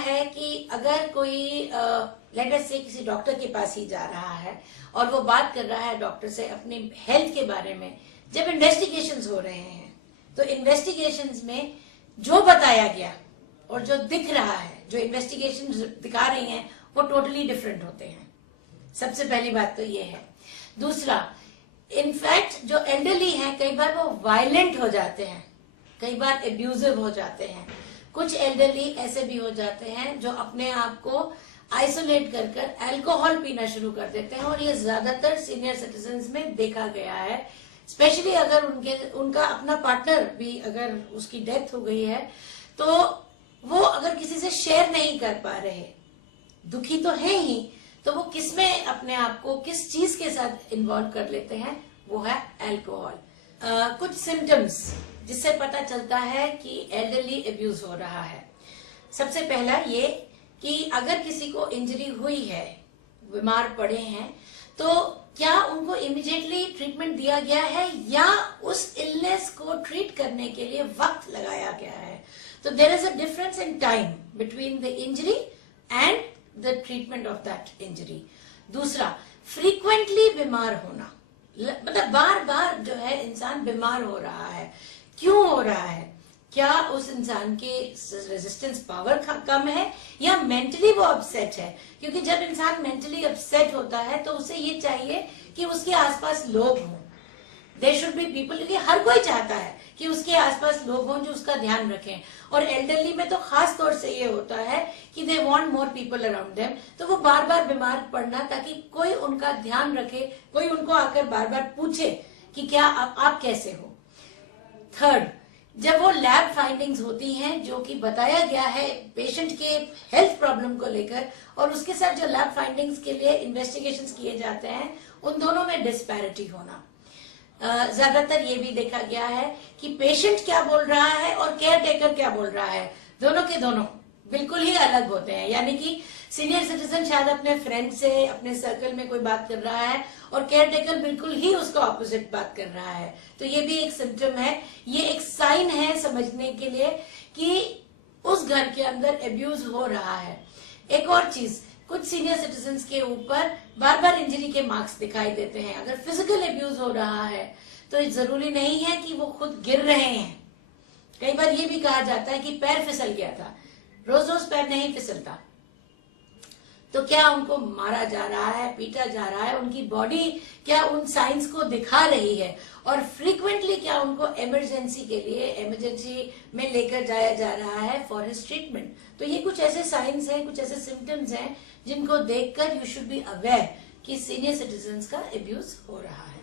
है कि अगर कोई लेट अस से किसी डॉक्टर के पास ही जा रहा है और वो बात कर रहा है डॉक्टर से अपने हेल्थ के बारे में, जब इन्वेस्टिगेशंस हो रहे हैं तो इन्वेस्टिगेशंस में जो बताया गया और जो दिख रहा है, जो इन्वेस्टिगेशंस दिखा रही हैं, वो टोटली डिफरेंट होते हैं। सबसे पहली बात तो ये है। दूसरा, इनफैक्ट जो एल्डरली हैं कई बार वो वायलेंट हो जाते हैं, कई बार एब्यूजिव हो जाते हैं। कुछ एल्डरली ऐसे भी हो जाते हैं जो अपने आप को आइसोलेट कर कर अल्कोहल पीना शुरू कर देते हैं, और ये ज्यादातर सीनियर सिटीजन्स में देखा गया है। स्पेशली अगर उनका अपना पार्टनर भी अगर उसकी डेथ हो गई है तो वो अगर किसी से शेयर नहीं कर पा रहे, दुखी तो है ही, तो वो किसमें अपने आप को किस चीज के साथ इन्वॉल्व कर लेते हैं, वो है अल्कोहल। कुछ सिम्टम्स जिससे पता चलता है कि एल्डरली अब्यूज हो रहा है। सबसे पहला ये कि अगर किसी को इंजरी हुई है, बीमार पड़े हैं, तो क्या उनको इमीडिएटली ट्रीटमेंट दिया गया है या उस इलनेस को ट्रीट करने के लिए वक्त लगाया गया है। तो there is a difference in time between the injury and the treatment of that injury. दूसरा, फ्रीक्वेंटली बीमार होना, मतलब बार बार जो है इंसान बीमार हो रहा है। क्यों हो रहा है? क्या उस इंसान की रेजिस्टेंस पावर कम है या मेंटली वो अपसेट है? क्योंकि जब इंसान मेंटली अपसेट होता है तो उसे ये चाहिए कि उसके आसपास लोग हों, देयर शुड बी पीपल। क्योंकि हर कोई चाहता है कि उसके आसपास लोग हों जो उसका ध्यान रखें, और एल्डरली में तो खास तौर से ये होता है कि they want more people around them. तो वो बार बार बीमार पड़ना ताकि कोई उनका ध्यान रखे, कोई उनको आकर बार बार पूछे कि क्या आप कैसे हो। थर्ड, जब वो लैब फाइंडिंग्स होती हैं जो कि बताया गया है पेशेंट के हेल्थ प्रॉब्लम को लेकर, और उसके साथ जो लैब फाइंडिंग्स के लिए इन्वेस्टिगेशंस किए जाते हैं, उन दोनों में डिस्पैरिटी होना। ज्यादातर ये भी देखा गया है कि पेशेंट क्या बोल रहा है और केयर टेकर क्या बोल रहा है, दोनों के दोनों बिल्कुल ही अलग होते हैं। यानी कि सीनियर सिटीजन शायद अपने फ्रेंड से, अपने सर्कल में कोई बात कर रहा है और केयर टेकर बिल्कुल ही उसका ऑपोजिट बात कर रहा है। तो ये भी एक सिम्टम है, ये एक साइन है समझने के लिए कि उस घर के अंदर एब्यूज हो रहा है। एक और चीज, कुछ सीनियर सिटीजन्स के ऊपर बार बार इंजरी के मार्क्स दिखाई देते हैं। अगर फिजिकल एब्यूज हो रहा है तो जरूरी नहीं है कि वो खुद गिर रहे हैं। कई बार ये भी कहा जाता है कि पैर फिसल गया था, रोज रोज पैर नहीं फिसलता। तो क्या उनको मारा जा रहा है, पीटा जा रहा है, उनकी बॉडी क्या उन साइंस को दिखा रही है, और फ्रीक्वेंटली क्या उनको इमरजेंसी के लिए इमरजेंसी में लेकर जाया जा रहा है फॉर हिज ट्रीटमेंट। तो ये कुछ ऐसे साइंस हैं, कुछ ऐसे सिम्टम्स हैं जिनको देखकर यू शुड बी अवेयर कि सीनियर सिटीजन्स का एब्यूज हो रहा है।